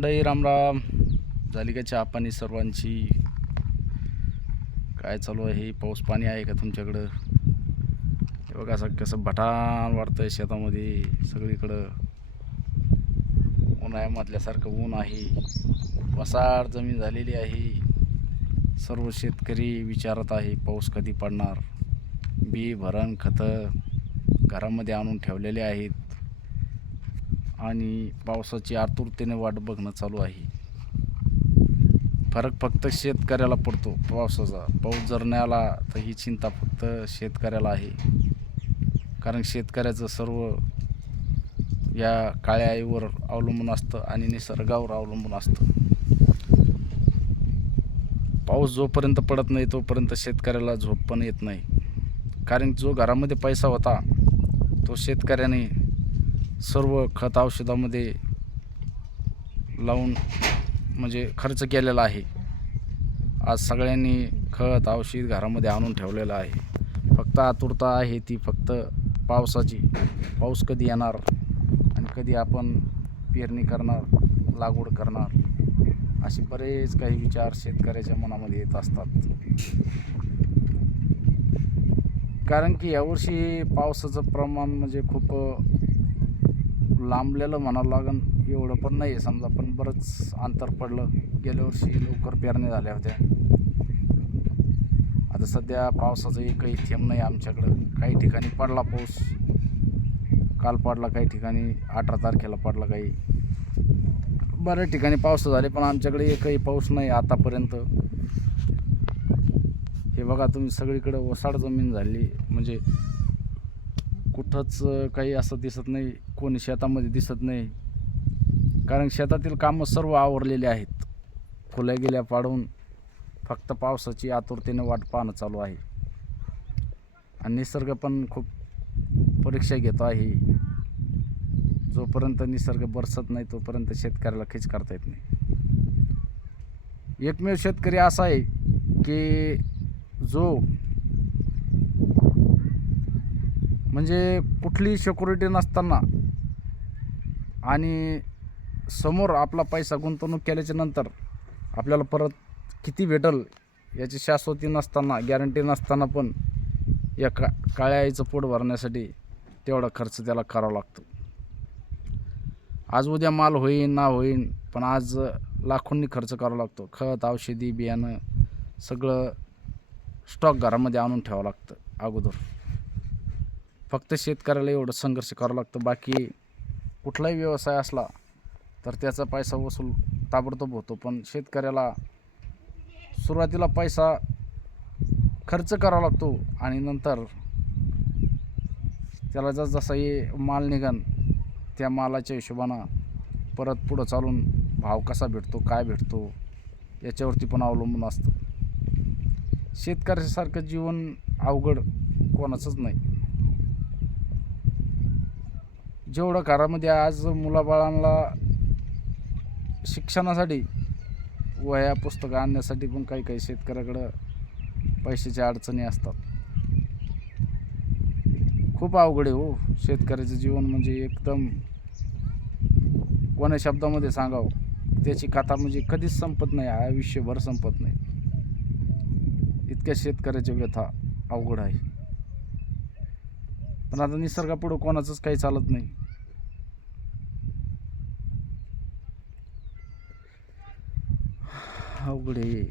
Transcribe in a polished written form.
मंडळी रामराम. झाली का चहा पाणी सर्वांची? काय चालू आहे? पाऊस पाणी आहे का तुमच्याकडं? हे बघा कसं भटान वाढतंय शेतामध्ये सगळीकडं. उन्हाळ्यामधल्यासारखं ऊन आहे, वसाड जमीन झालेली आहे. सर्व शेतकरी विचारत आहे पाऊस कधी पडणार. बी भरण खतं घरामध्ये आणून ठेवलेले आहेत आणि पावसाची आतुरतेने वाट बघणं चालू आहे. फरक फक्त शेतकऱ्याला पडतो पावसाचा. पाऊस जर नाही आला तर ही चिंता फक्त शेतकऱ्याला आहे, कारण शेतकऱ्याचं सर्व या काळ्या आईवर अवलंबून असतं आणि निसर्गावर अवलंबून असतं. पाऊस जोपर्यंत पडत नाही तोपर्यंत शेतकऱ्याला झोप पण येत नाही, कारण जो घरामध्ये पैसा होता तो शेतकऱ्याने सर्व खत औषधामध्ये लावून म्हणजे खर्च केलेला आहे. आज सगळ्यांनी खत औषध घरामध्ये आणून ठेवलेलं आहे. फक्त आतुरता आहे ती फक्त पावसाची. पाऊस कधी येणार आणि कधी आपण पेरणी करणार, लागवड करणार, असे बरेच काही विचार शेतकऱ्याच्या मनामध्ये येत असतात. कारण की यावर्षी पावसाचं प्रमाण म्हणजे खूप लांबलेलं म्हणावं लागेल. एवढं पण नाही आहे समजा, पण बरंच अंतर पडलं. गेल्या वर्षी लवकर पेरण्या झाल्या होत्या. आता सध्या पावसाचं एकही थेंब नाही आमच्याकडं. काही ठिकाणी पडला पाऊस, काल पडला, काही ठिकाणी 18 तारखेला पडला, काही बऱ्याच ठिकाणी पाऊस झाले, पण आमच्याकडे एकही पाऊस नाही आतापर्यंत. हे बघा तुम्ही, सगळीकडे ओसाड जमीन झाली, म्हणजे कुठंच काही असं दिसत नाही, कोणी शेतामध्ये दिसत नाही. कारण शेतातील कामं सर्व आवरलेले आहेत. फुलं गेल्या पाडून फक्त पावसाची आतुरतेने वाट पाहणं चालू आहे. आणि निसर्ग पण खूप परीक्षा घेतो आहे. जोपर्यंत निसर्ग बरसत नाही तोपर्यंत शेतकऱ्याला काहीच करता येत नाही. एकमेव शेतकरी असा आहे की जो म्हणजे कुठलीही सिक्युरिटी नसताना आणि समोर आपला पैसा गुंतवणूक केल्याच्या नंतर आपल्याला परत किती भेटल याची शाश्वती नसताना, गॅरंटी नसताना पण या काळ्या आईचं पोट भरण्यासाठी तेवढा खर्च त्याला करावा लागतो. आज उद्या माल होईन ना होईन, पण आज लाखोंनी खर्च करावा लागतो. खत, औषधी, बियाणं सगळं स्टॉक घरामध्ये आणून ठेवावं लागतं अगोदर. फक्त शेतकऱ्याला एवढं संघर्ष करावं लागतं. बाकी कुठलाही व्यवसाय असला तर त्याचा पैसा वसूल ताबडतोब होतो, पण शेतकऱ्याला सुरुवातीला पैसा खर्च करावा लागतो आणि नंतर त्याला जसजसा माल निघन त्या मालाच्या हिशोबानं परत पुढं चालून भाव कसा भेटतो, काय भेटतो याच्यावरती पण अवलंबून असतं. शेतकऱ्यासारखं जीवन अवघड कोणाचंच नाही. जेवढं घरामध्ये आज मुलाबाळांना शिक्षणासाठी वह्या पुस्तकं आणण्यासाठी पण काही काही शेतकऱ्याकडं पैशाच्या अडचणी असतात. खूप अवघड आहे हो शेतकऱ्याचं जीवन. म्हणजे एकदम कोण्या शब्दामध्ये सांगावं त्याची कथा म्हणजे कधीच संपत नाही, आयुष्यभर संपत नाही. इतक्या शेतकऱ्याच्या व्यथा अवघड आहे. पण आता निसर्गापुढं कोणाचंच काही चालत नाही. अवघड आहे.